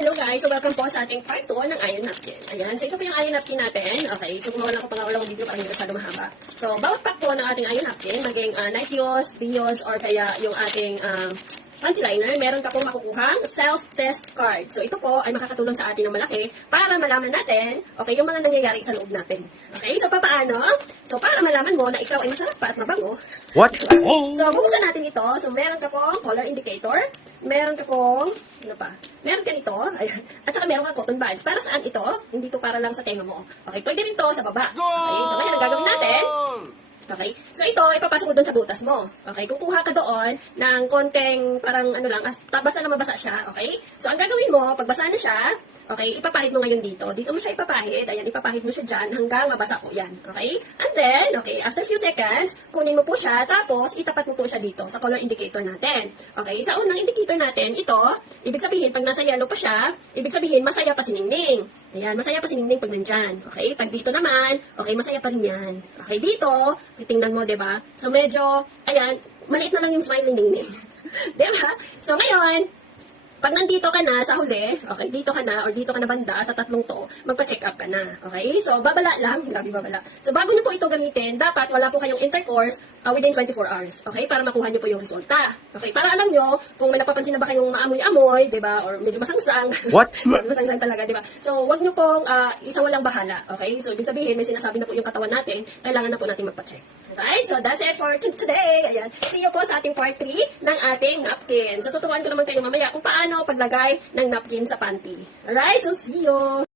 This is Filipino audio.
Hello guys, so welcome po sa ating part 2 ng iron napkin. Ayan, so ito po yung iron napkin natin. Okay, so gumawa lang ko pang video para hindi masyado mahaba. So, bawat pack po ng ating iron napkin, maging night use, day use, or kaya yung ating panty liner, meron ka pong makukuhang self-test card. So, ito po ay makakatulong sa atin ng malaki para malaman natin, okay, yung mga nangyayari sa loob natin. Okay, so paano? So, para malaman mo na ikaw ay masarap pa at mabango. What? So, buksan natin ito. So, meron ka pong color indicator. Meron ka pong, ano pa? Meron ka nito. Ayan. At saka meron ka cotton buds. Para saan ito? Hindi to para lang sa tenga mo. Okay, pwede rin to sa baba. Okay, so ngayon ang gagawin natin. Okay? So, ito, ipapasok mo doon sa butas mo. Okay? Kukuha ka doon ng konting, parang ano lang, basta na mabasa siya. Okay? So, ang gagawin mo, pag basa na siya, okay, ipapahid mo ngayon dito. Dito mo siya ipapahid. Ayan, ipapahid mo siya dyan hanggang mabasa po yan. Okay? And then, okay, after few seconds, kunin mo po siya, tapos itapat mo po siya dito sa color indicator natin. Okay? Sa unang indicator natin, ito, ibig sabihin, pag nasa yellow pa siya, ibig sabihin, masaya pa si Ningning. Ayan, masaya pa si Ningning pag nandyan. Okay? Pag dito naman, okay, masaya pa rin yan. Okay, dito, tingnan mo, diba? So, medyo, ayan, maliit na lang yung smile ni Ningning. Diba? So, ngayon, pag nandito ka na sa huli, okay, dito ka na, or dito ka na banda sa tatlong to, magpa-check up ka na. Okay? So, babala lang. Grabe, babala. So, bago nyo po ito gamitin, dapat wala po kayong intercourse within 24 hours. Okay? Para makuha nyo po yung resulta. Okay? Para alam nyo, kung may napapansin na ba kayong maamoy-amoy, diba? Or medyo masangsang. What? Masangsang talaga, diba? So, wag nyo pong isa walang bahala. Okay? So, ibig sabihin, may sinasabi na po yung katawan natin, kailangan na po natin magpa-check. Okay? So, that's it for today. Ayan. See you po sa ating part 3 ng ating napkin. So, tuturuan ko naman kayo mamaya kung paano paglagay ng napkin sa panty. Alright? So, see you!